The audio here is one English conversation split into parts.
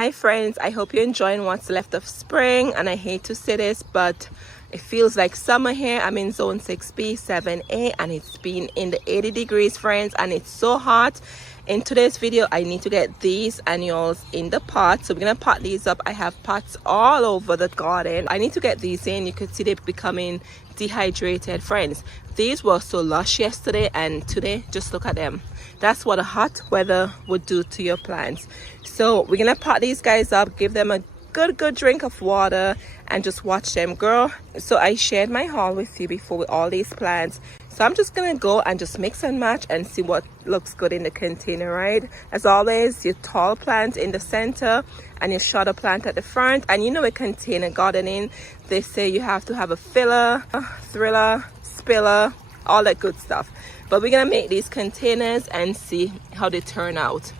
Hi friends, I hope you're enjoying what's left of spring, and I hate to say this, but it feels like summer here. I'm in zone 6B, 7A, and it's been in the 80 degrees, friends, and it's so hot. In today's video, I need to get these annuals in the pot, so we're gonna pot these up. I have pots all over the garden. I need to get these in. You could see they're becoming dehydrated, friends. These were so lush yesterday, and today, just look at them. That's what a hot weather would do to your plants. So we're gonna pot these guys up, give them a good drink of water, and just watch them grow. So I shared my haul with you before with all these plants, so I'm just gonna go and just mix and match and see what looks good in the container, right? As always, your tall plant in the center and your shorter plant at the front. And you know, with container gardening, they say you have to have a filler, thriller, spiller, all that good stuff. But we're gonna make these containers and see how they turn out.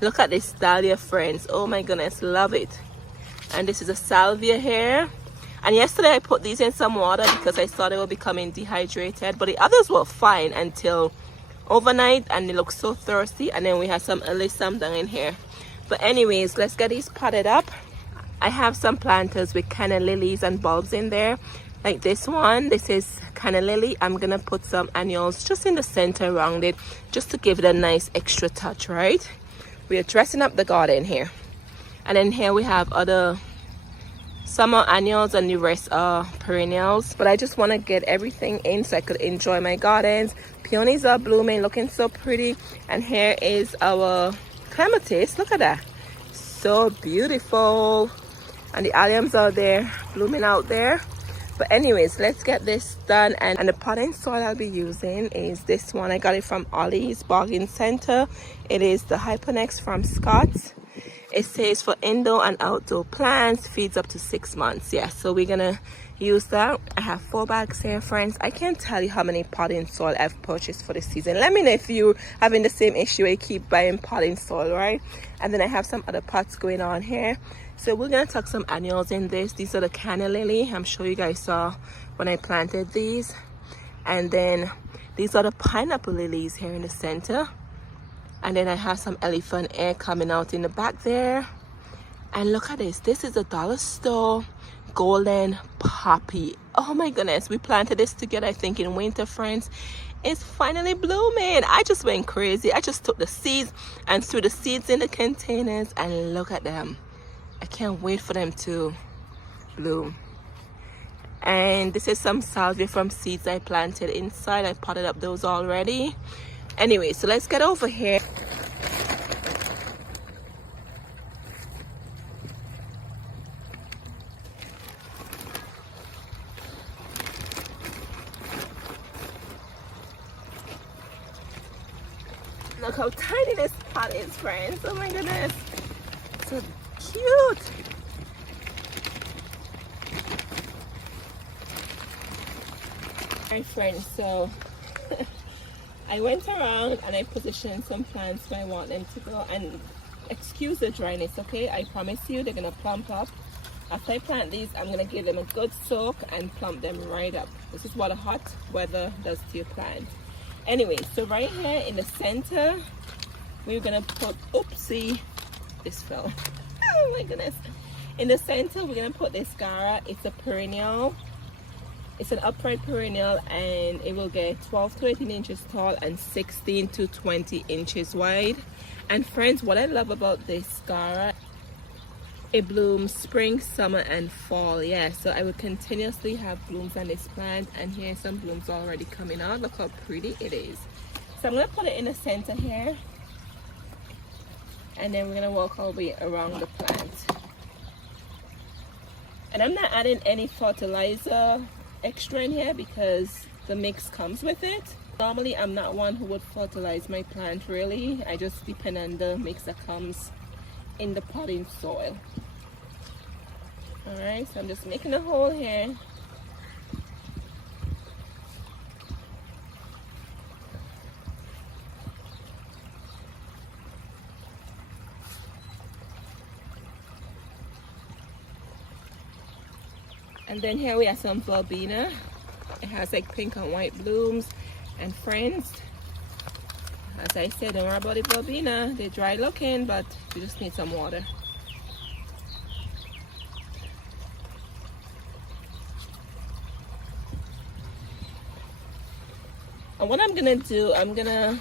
Look at this dahlia, friends. Oh my goodness, love it. And this is a salvia here. And yesterday I put these in some water because I thought they were becoming dehydrated, but the others were fine until overnight, and they look so thirsty. And then we have some alyssum down in here. But anyways, let's get these potted up. I have some planters with canna lilies and bulbs in there, like this one. This is canna lily. I'm gonna put some annuals just in the center around it, just to give it a nice extra touch, right? We are dressing up the garden here. And then here we have other summer annuals, and the rest are perennials. But I just want to get everything in so I could enjoy my gardens. Peonies are blooming, looking so pretty. And here is our clematis. Look at that, so beautiful. And the alliums are there, blooming out there. But anyways, let's get this done. And the potting soil I'll be using is this one. I got it from Ollie's Bargain Center. It is the Hypernex from Scott's. It says for indoor and outdoor plants, feeds up to 6 months. Yeah, so we're gonna use that. I have 4 bags here, friends. I can't tell you how many potting soil I've purchased for this season. Let me know if you're having the same issue. I keep buying potting soil, right? And then I have some other pots going on here. So we're gonna tuck some annuals in this. These are the canna lily. I'm sure you guys saw when I planted these. And then these are the pineapple lilies here in the center. And then I have some elephant ear coming out in the back there. And look at this. This is a dollar store golden poppy. Oh my goodness. We planted this together, I think, in winter, friends. It's finally blooming. I just went crazy. I just took the seeds and threw the seeds in the containers, and look at them. I can't wait for them to bloom. And this is some salvia from seeds I planted inside. I potted up those already. Anyway, so let's get over here. Look how tiny this pot is, friends. Oh my goodness. So cute. Hi friends, so I went around and I positioned some plants where I want them to go. And excuse the dryness, okay? I promise you they're gonna plump up. After I plant these, I'm gonna give them a good soak and plump them right up. This is what a hot weather does to your plant. Anyway, so right here in the center, we're gonna put, oopsie, this fell. Oh my goodness. In the center, we're gonna put this Gara. It's a perennial. It's an upright perennial, and it will get 12 to 18 inches tall and 16 to 20 inches wide. And friends, what I love about this Gara, it blooms spring, summer, and fall. Yeah, so I would continuously have blooms on this plant, and here's some blooms already coming out. Look how pretty it is. So I'm gonna put it in the center here, and then we're gonna walk all the way around the plant. And I'm not adding any fertilizer extra in here because the mix comes with it. Normally I'm not one who would fertilize my plant, really. I just depend on the mix that comes in the potting soil. Alright, so I'm just making a hole here. And then here we have some verbena. It has like pink and white blooms. And friends, as I said, don't worry about the verbena. They're dry looking, but you just need some water. And what I'm gonna do, I'm gonna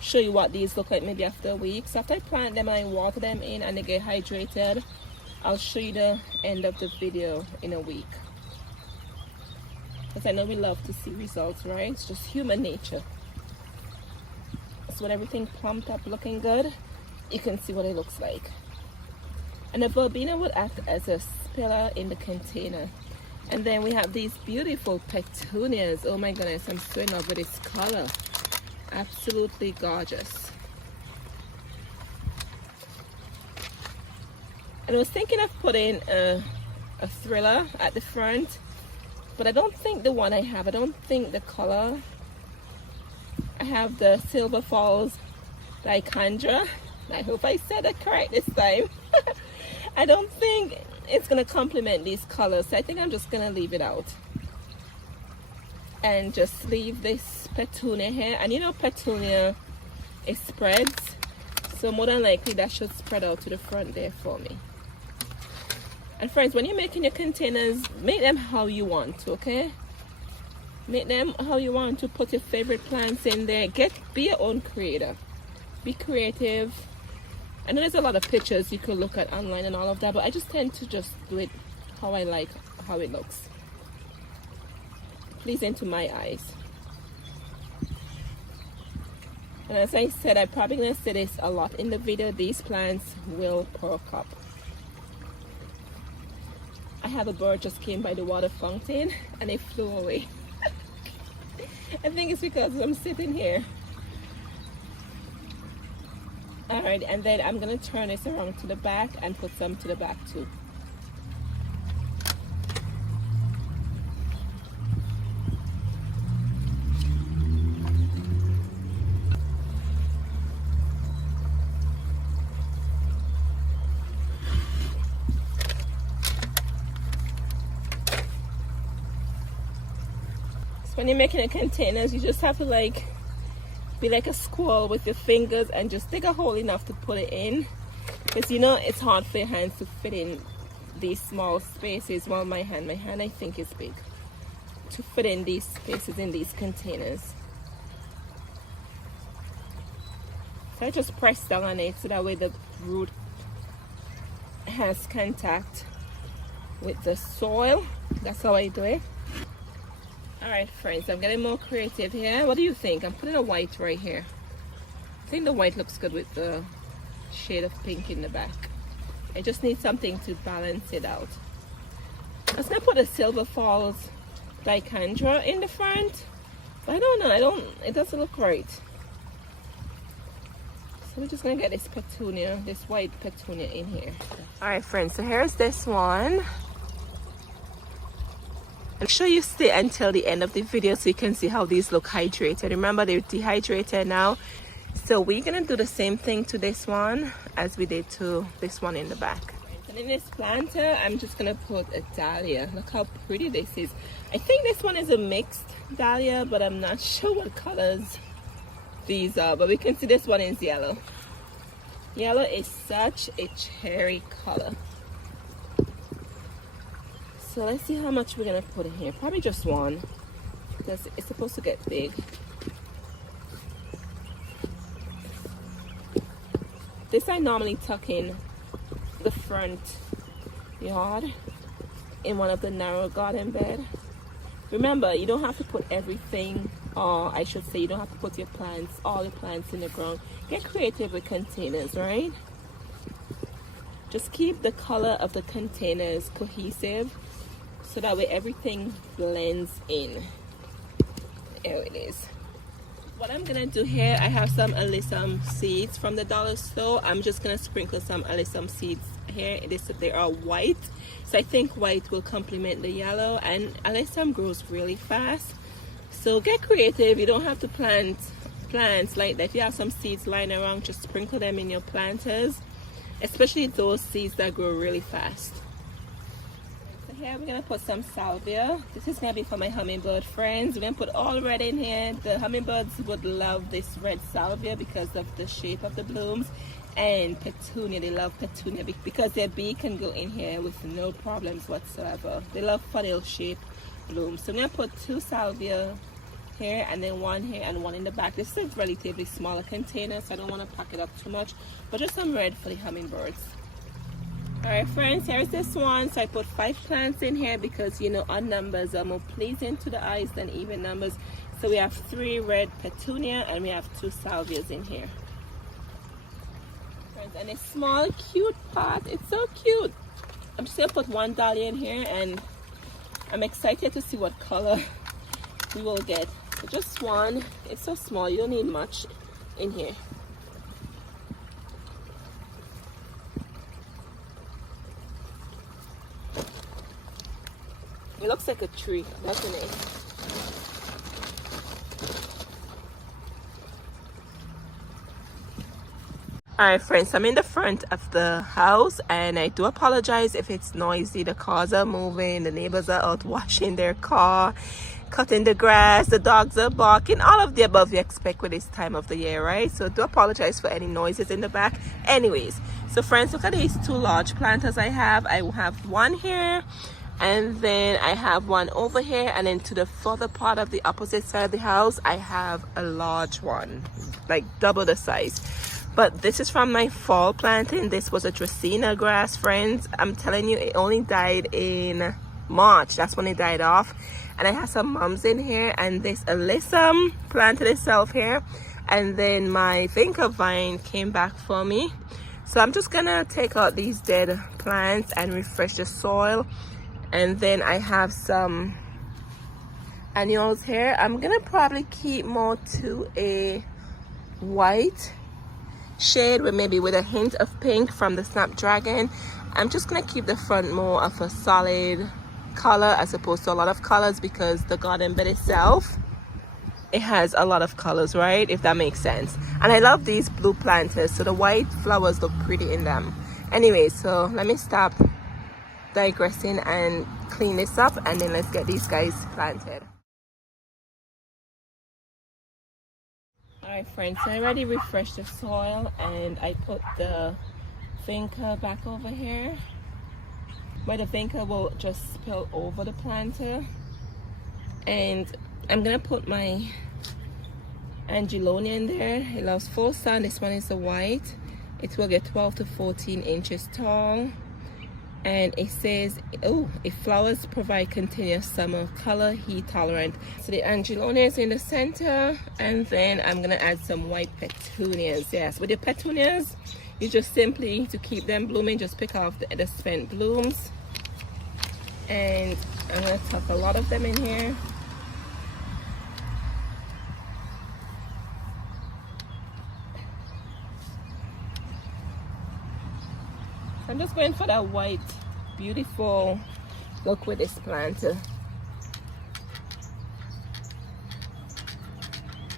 show you what these look like maybe after a week. So after I plant them and I water them in and they get hydrated, I'll show you the end of the video in a week. Because I know we love to see results, right? It's just human nature. So when everything plumped up looking good, you can see what it looks like. And the verbena would act as a spiller in the container. And then we have these beautiful petunias. Oh my goodness, I'm so in love with this color. Absolutely gorgeous. And I was thinking of putting a thriller at the front, but I don't think the one I have, I don't think the color. I have the Silver Falls Lycandra. I hope I said it correct this time. I don't think it's gonna complement these colors, so I think I'm just gonna leave it out and just leave this petunia here. And you know, petunia, it spreads, so more than likely that should spread out to the front there for me. And friends, when you're making your containers, make them how you want to, okay? Make them how you want to. Put your favorite plants in there. Be your own creator. Be creative. I know there's a lot of pictures you could look at online and all of that, but I just tend to just do it how I like how it looks. Pleasing to my eyes. And as I said, I'm probably going to say this a lot in the video, these plants will perk up. I have a bird just came by the water fountain and it flew away. I think it's because I'm sitting here. Alright, and then I'm going to turn this around to the back and put some to the back too. So when you're making the containers, you just have to be like a squirrel with your fingers and just dig a hole enough to put it in, because you know it's hard for your hands to fit in these small spaces. Well, my hand I think is big to fit in these spaces in these containers. So I just press down on it so that way the root has contact with the soil. That's how I do it. Alright friends, I'm getting more creative here. What do you think? I'm putting a white right here. I think the white looks good with the shade of pink in the back. I just need something to balance it out. I was going to put a Silver Falls Lycandra in the front. But I don't know, it doesn't look right. So we're just going to get this petunia, this white petunia in here. Alright friends, so here's this one. Make sure you stay until the end of the video so you can see how these look hydrated. Remember, they're dehydrated now. So we're gonna do the same thing to this one as we did to this one in the back. And in this planter, I'm just gonna put a dahlia. Look how pretty this is. I think this one is a mixed dahlia, but I'm not sure what colors these are. But we can see this one is yellow. Yellow is such a cherry color. So let's see how much we're gonna put in here. Probably just one, because it's supposed to get big. This I normally tuck in the front yard in one of the narrow garden bed. Remember, you don't have to put everything, or I should say you don't have to put your plants, all the plants in the ground. Get creative with containers, right? Just keep the color of the containers cohesive, so that way everything blends in. There it is. What I'm gonna do here, I have some alyssum seeds from the dollar store. I'm just gonna sprinkle some alyssum seeds here. They are white, so I think white will complement the yellow, and alyssum grows really fast. So get creative. You don't have to plant plants like that. If you have some seeds lying around, just sprinkle them in your planters, especially those seeds that grow really fast. Here we're gonna put some salvia. This is gonna be for my hummingbird friends. We're gonna put all red in here. The hummingbirds would love this red salvia because of the shape of the blooms, and petunia, they love petunia because their bee can go in here with no problems whatsoever. They love funnel shaped blooms. So I'm gonna put 2 salvia here, and then one here and one in the back. This is a relatively smaller container, so I don't want to pack it up too much, but just some red for the hummingbirds. All right, friends, here is this one. So I put 5 plants in here because, you know, odd numbers are more pleasing to the eyes than even numbers. So we have 3 red petunia and we have 2 salvias in here. Friends, and a small cute pot. It's so cute. I'm just gonna put 1 dahlia in here, and I'm excited to see what color we will get. So just one. It's so small, you don't need much in here. It looks like a tree, doesn't it? Alright friends, I'm in the front of the house, and I do apologize if it's noisy. The cars are moving, the neighbors are out washing their car, cutting the grass, the dogs are barking, all of the above you expect with this time of the year, right? So do apologize for any noises in the back. Anyways, so friends, look at these 2 large planters I have. I have one here, and then I have one over here, and then to the further part of the opposite side of the house I have a large one, like double the size. But this is from my fall planting. This was a Dracaena grass, friends. I'm telling you, it only died in March. That's when it died off. And I have some mums in here, and this alyssum planted itself here, and then my vinca vine came back for me. So I'm just gonna take out these dead plants and refresh the soil. And then I have some annuals here. I'm gonna probably keep more to a white shade, with maybe with a hint of pink from the Snapdragon. I'm just gonna keep the front more of a solid color as opposed to a lot of colors, because the garden bed itself, it has a lot of colors, right? If that makes sense. And I love these blue planters, so the white flowers look pretty in them. Anyway, so let me stop digressing and clean this up, and then let's get these guys planted. Alright friends, so I already refreshed the soil, and I put the vinca back over here, where the vinca will just spill over the planter. And I'm gonna put my angelonia in there. It loves full sun. This one is the white. It will get 12 to 14 inches tall, and it says, oh, if flowers provide continuous summer color, heat tolerant. So the angelonia is in the center, and then I'm gonna add some white petunias. Yes, with your petunias, you just simply, to keep them blooming, just pick off the spent blooms. And I'm gonna tuck a lot of them in here. I'm just going for that white, beautiful look with this planter.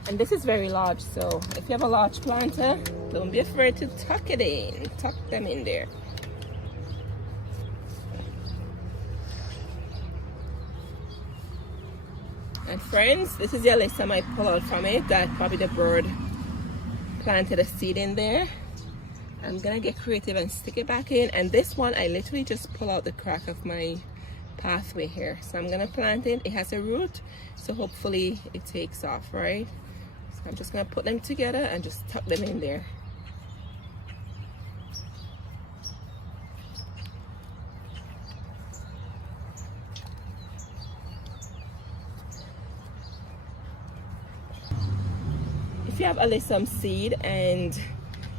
And this is very large, so if you have a large planter, don't be afraid to tuck it in. Tuck them in there. And friends, this is the alyssum I pull out from it, that probably the bird planted a seed in there. I'm gonna get creative and stick it back in. And this one, I literally just pull out the crack of my pathway here. So I'm gonna plant it. It has a root, so hopefully it takes off, right? So I'm just gonna put them together and just tuck them in there. If you have alyssum seed, and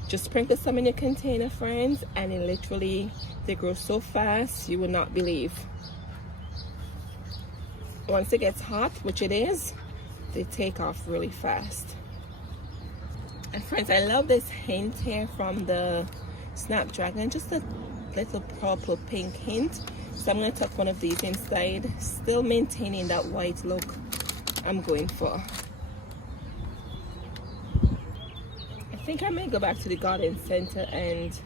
just sprinkle some in your container, friends, and it literally, they grow so fast you will not believe. Once it gets hot, which it is, they take off really fast. And friends, I love this hint here from the Snapdragon, just a little purple pink hint. So I'm going to tuck one of these inside, still maintaining that white look I'm going for. I think I may go back to the garden center and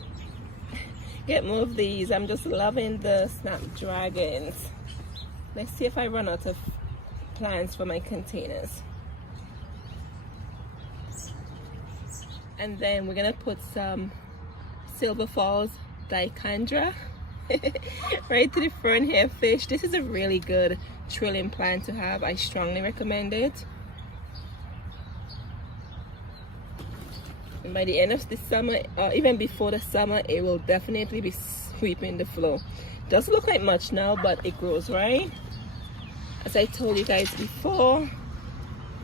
get more of these. I'm just loving the Snapdragons. Let's see if I run out of plants for my containers. And then we're gonna put some Silver Falls Dichondra right to the front here, fish. This is a really good trilling plant to have. I strongly recommend it. And by the end of the summer, or even before the summer, it will definitely be sweeping the floor. Doesn't look like much now, but it grows, right? As I told you guys before,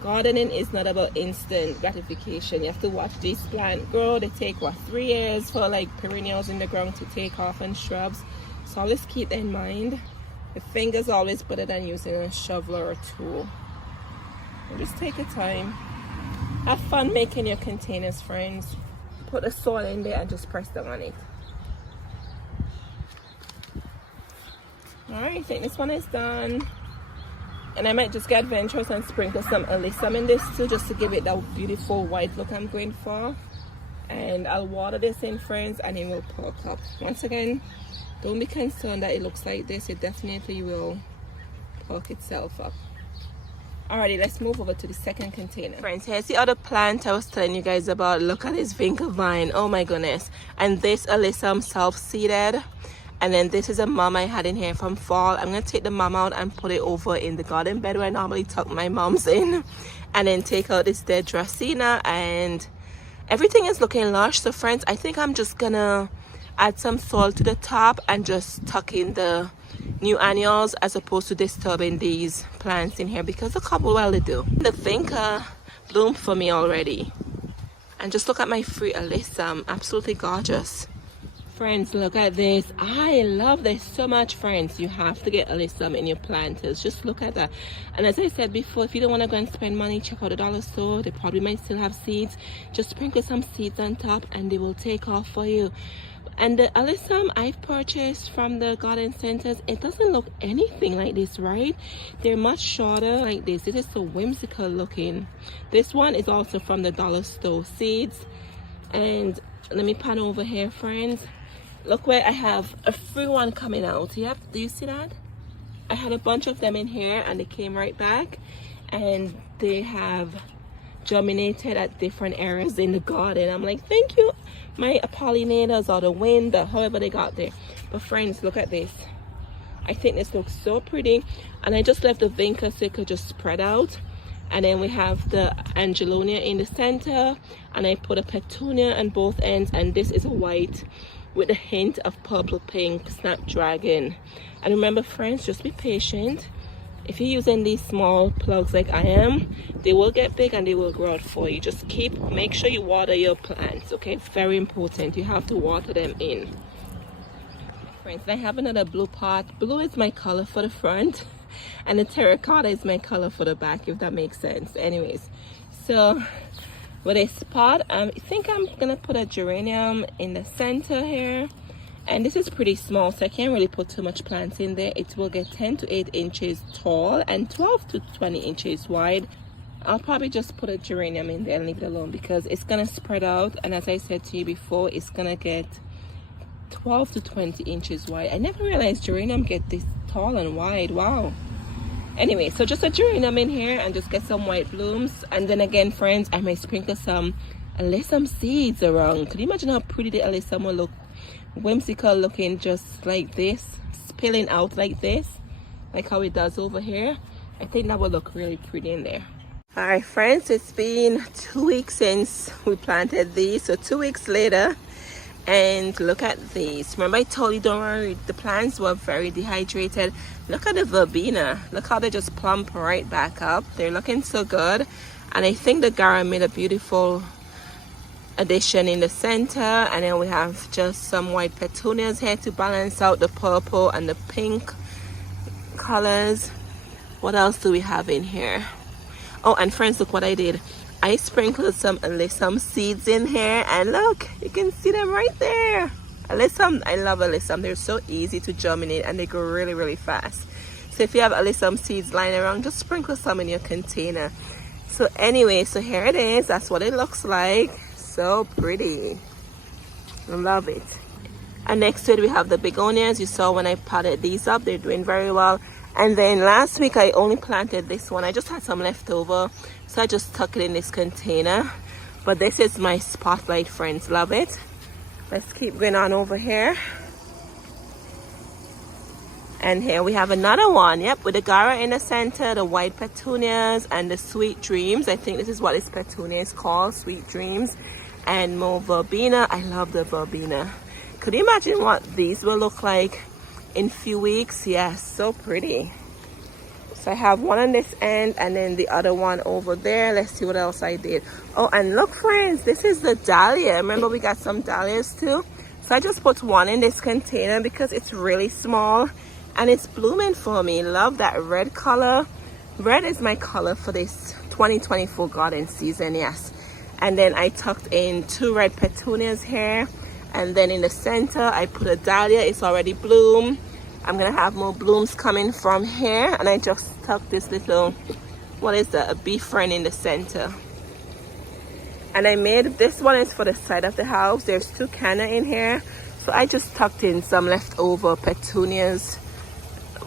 gardening is not about instant gratification. You have to watch these plants grow. They take, what, 3 years for like perennials in the ground to take off, and shrubs. So always keep that in mind. The finger's always better than using a shovel or a tool. And just take your time. Have fun making your containers, friends. Put the soil in there and just press down on it. Alright, I think this one is done. And I might just get adventurous and sprinkle some alyssum in this too, just to give it that beautiful white look I'm going for. And I'll water this in, friends, and it will perk up. Once again, don't be concerned that it looks like this. It definitely will perk itself up. Alrighty, let's move over to the second container. Friends, here's the other plant I was telling you guys about. Look at this vinca vine. Oh my goodness. And this alyssum self-seeded. And then this is a mum I had in here from fall. I'm going to take the mum out and put it over in the garden bed where I normally tuck my mums in. And then take out this dead Dracaena. And everything is looking lush. So friends, I think I'm just going to add some soil to the top and just tuck in the new annuals as opposed to disturbing these plants in here, because look how well they do. The vinca bloomed for me already. And just look at my free alyssum. Absolutely gorgeous. Friends, look at this. I love this so much, friends. You have to get alyssum in your planters. Just look at that. And as I said before, if you don't want to go and spend money, check out the dollar store. They probably might still have seeds. Just sprinkle some seeds on top and they will take off for you. And the alyssum I've purchased from the garden centers, it doesn't look anything like this, right? They're much shorter like this. It is so whimsical looking. This one is also from the dollar store seeds. And let me pan over here, friends. Look where I have a free one coming out. Yep, do you see that? I had a bunch of them in here and they came right back. And they have germinated at different areas in the garden. I'm like, thank you, my pollinators, or the wind, or however they got there. But friends, look at this. I think this looks so pretty. And I just left the vinca so it could just spread out. And then we have the angelonia in the center, and I put a petunia on both ends, and this is a white with a hint of purple pink snapdragon. And remember, friends, just be patient. If you're using these small plugs like I am, they will get big and they will grow out for you. Just make sure you water your plants, okay? Very important. You have to water them in. Friends, I have another blue pot. Blue is my color for the front, and the terracotta is my color for the back, if that makes sense. Anyways, so with this pot, I think I'm gonna put a geranium in the center here. And this is pretty small, so I can't really put too much plants in there. It will get 10 to 8 inches tall and 12 to 20 inches wide. I'll probably just put a geranium in there and leave it alone because it's gonna spread out. And as I said to you before, it's gonna get 12 to 20 inches wide. I never realized geranium get this tall and wide. Wow. Anyway, so just a geranium in here and just get some white blooms. And then again, friends, I might sprinkle some alyssum seeds around. Could you imagine how pretty the alyssum will look? Whimsical looking, just like this, spilling out like this, like how it does over here. I think that will look really pretty in there. All right, friends, it's been 2 weeks since we planted these, so 2 weeks later, and look at these. Remember I told you, don't worry, the plants were very dehydrated. Look at the verbena. Look how they just plump right back up. They're looking so good. And I think the Gara made a beautiful addition in the center, and then we have just some white petunias here to balance out the purple and the pink colors. What else do we have in here? Oh, and friends, look what I did. I sprinkled some alyssum seeds in here, and look, you can see them right there. Alyssum, I love alyssum. They're so easy to germinate and they grow really, really fast. So if you have alyssum seeds lying around, just sprinkle some in your container. So anyway, so here it is. That's what it looks like. So pretty. I love it. And next to it we have the begonias. You saw when I potted these up, they're doing very well. And then last week I only planted this one. I just had some left over, so I just tuck it in this container. But this is my spotlight, friends. Love it. Let's keep going on over here. And here we have another one. Yep, with the Gara in the center, the white petunias, and the sweet dreams. I think this is what this petunia is called, sweet dreams. and more verbena. I love the verbena. Could you imagine what these will look like in few weeks? Yes, so pretty. So I have one on this end and then the other one over there. Let's see what else I did. Oh, and look friends, this is the dahlia. Remember we got some dahlias too? So I just put one in this container because it's really small and it's blooming for me. Love that red color. Red is my color for this 2024 garden season, yes. And then I tucked in 2 red petunias here. And then in the center, I put a dahlia. It's already bloomed. I'm gonna have more blooms coming from here. And I just tucked this little, what is that, a bee friend in the center. And I made, this one is for the side of the house. There's 2 canna in here. So I just tucked in some leftover petunias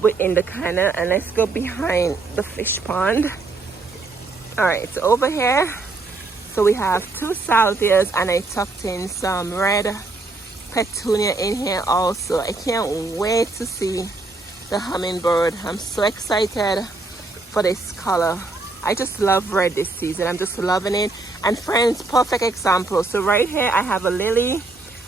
within the canna. And let's go behind the fish pond. All right, so over here, so we have 2 salvias and I tucked in some red petunia in here also. I can't wait to see the hummingbird. I'm so excited for this color. I just love red this season. I'm just loving it. And friends, perfect example. So right here I have a lily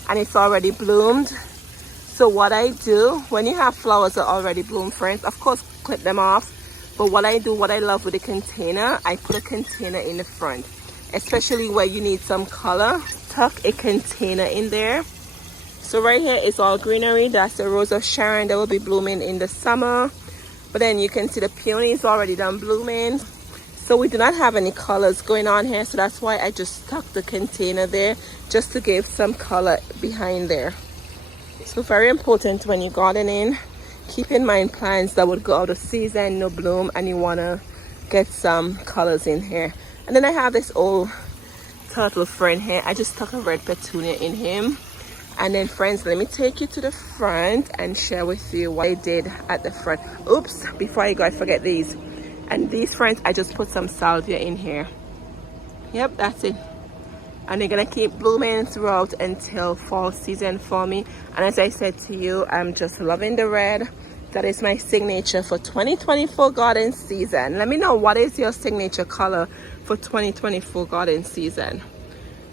and it's already bloomed. So what I do when you have flowers that already bloom, friends, of course clip them off. But what I do, what I love with the container, I put a container in the front, especially where you need some color. Tuck a container in there. So right here is all greenery. That's the Rose of Sharon that will be blooming in the summer. But then you can see the peonies already done blooming. So we do not have any colors going on here. So that's why I just tucked the container there just to give some color behind there. So very important when you're gardening. Keep in mind plants that would go out of season, no bloom, and you want to get some colors in here. And then I have this old turtle friend here. I just tuck a red petunia in him. And then friends, let me take you to the front and share with you what I did at the front. Oops, before I go, I forget these. And these friends, I just put some salvia in here. Yep, that's it. And they're gonna keep blooming throughout until fall season for me. And as I said to you, I'm just loving the red. That is my signature for 2024 garden season. Let me know, what is your signature color for 2024 garden season?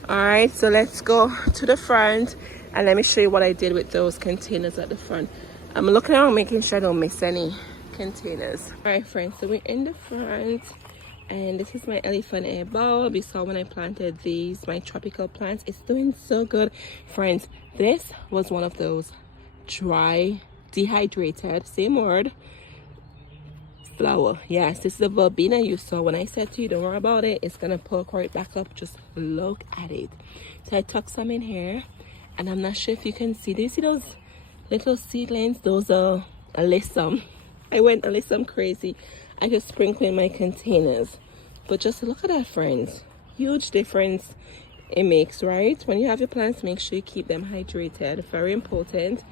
All right, so let's go to the front and let me show you what I did with those containers at the front. I'm looking around making sure I don't miss any containers. All right friends, so we're in the front. And this is my elephant air bulb. You saw when I planted these, my tropical plants. It's doing so good. Friends, this was one of those dry, dehydrated, same word, flower. Yes, this is the verbena you saw when I said to you, don't worry about it. It's going to perk right back up. Just look at it. So I tucked some in here. And I'm not sure if you can see. Do you see those little seedlings? Those are alyssum. I went alyssum crazy. I just sprinkle in my containers. But just look at that, friends. Huge difference it makes, right? When you have your plants, make sure you keep them hydrated. Very important.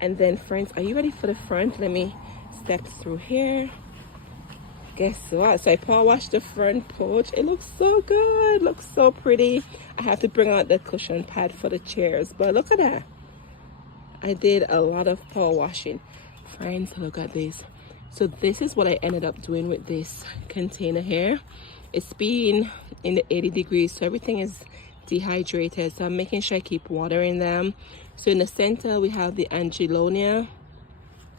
And then, friends, are you ready for the front? Let me step through here. Guess what? So I power washed the front porch. It looks so good. Looks so pretty. I have to bring out the cushion pad for the chairs. But look at that. I did a lot of power washing. Friends, look at this. So this is what I ended up doing with this container here. It's been in the 80 degrees, so everything is dehydrated. So I'm making sure I keep watering them. So in the center, we have the Angelonia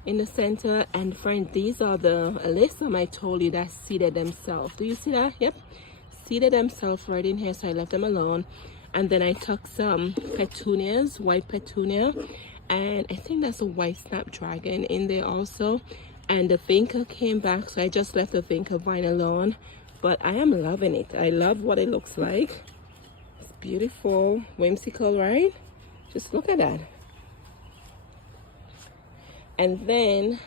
in the center. And friends, these are the alyssum I told you that seeded themselves. Do you see that? Yep. Seeded themselves right in here, so I left them alone. And then I took some petunias, white petunia. And I think that's a white snapdragon in there also. And the vinca came back, so I just left the vinca vine alone. But I am loving it. I love what it looks like. It's beautiful, whimsical, right? Just look at that. And then,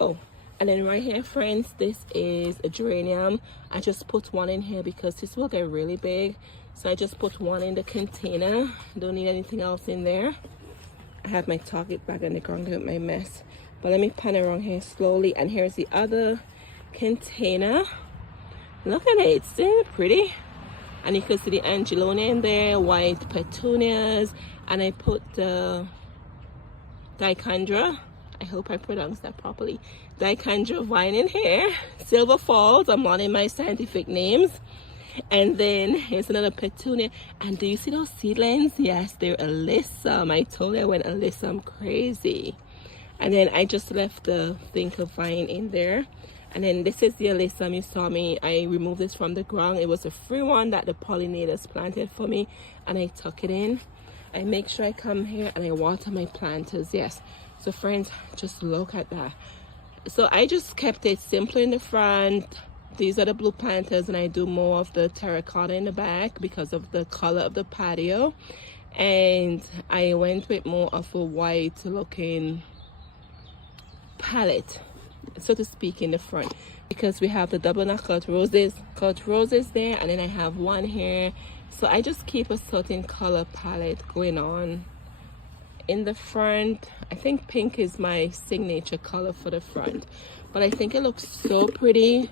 oh, and then right here, friends, this is a geranium. I just put one in here because this will get really big. So I just put one in the container. Don't need anything else in there. I have my Target bag on the ground with my mess. But let me pan around here slowly. And here's the other container. Look at it. It's still pretty. And you can see the Angelonia in there, white petunias. And I put the Dichondra. I hope I pronounced that properly. Dichondra vine in here. Silver Falls. I'm learning my scientific names. And then here's another petunia. And do you see those seedlings? Yes, they're alyssum. I told you I went alyssum crazy. And then I just left the Vinca vine in there. And then this is the alyssum. You saw me, I removed this from the ground. It was a free one that the pollinators planted for me, and I tuck it in. I make sure I come here and I water my planters. Yes, so friends, just look at that. So I just kept it simple in the front. These are the blue planters, and I do more of the terracotta in the back because of the color of the patio. And I went with more of a white looking palette, so to speak, in the front, because we have the double knockout roses there, and then I have one here. So I just keep a certain color palette going on in the front. I think pink is my signature color for the front, but I think it looks so pretty.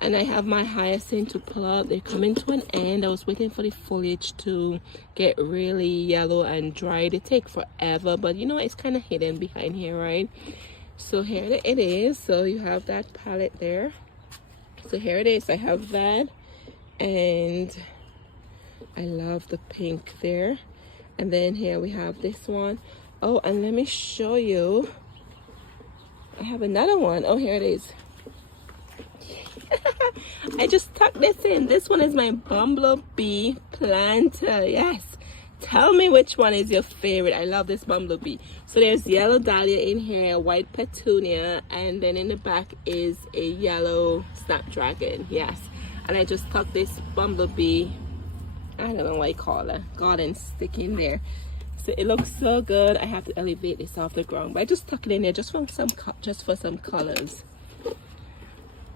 And I have my hyacinth to pull out. They're coming to an end. I was waiting for the foliage to get really yellow and dry. They take forever, but you know, it's kind of hidden behind here, right? So here it is. So you have that palette there. So here it is. I have that, and I love the pink there. And then here we have this one. Oh, and let me show you. I have another one. Oh, here it is. I just tucked this in. This one is my bumblebee planter. Yes. Tell me which one is your favorite. I love this bumblebee. So there's yellow dahlia in here, white petunia, and then in the back is a yellow snapdragon. Yes. And I just tucked this bumblebee, I don't know what I call it, garden stick in there. So it looks so good. I have to elevate this off the ground, but I just tuck it in there just for some colors.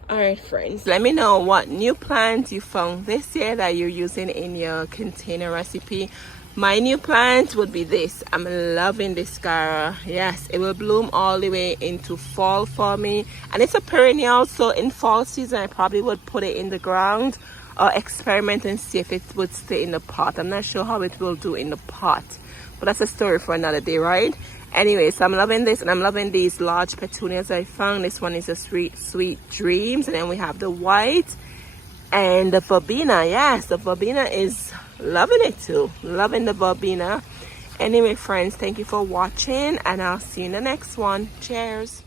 All right, friends, let me know what new plants you found this year that you're using in your container recipe. My new plant would be this. I'm loving this Scara. Yes, it will bloom all the way into fall for me, and it's a perennial, so in fall season I probably would put it in the ground or experiment and see if it would stay in the pot. I'm not sure how it will do in the pot, but that's a story for another day, right? Anyway, so I'm loving this, and I'm loving these large petunias I found. This one is a sweet dreams, and then we have the white and the verbena. Yes, the verbena is loving it too. Loving the verbena. Anyway, friends, thank you for watching, and I'll see you in the next one. Cheers.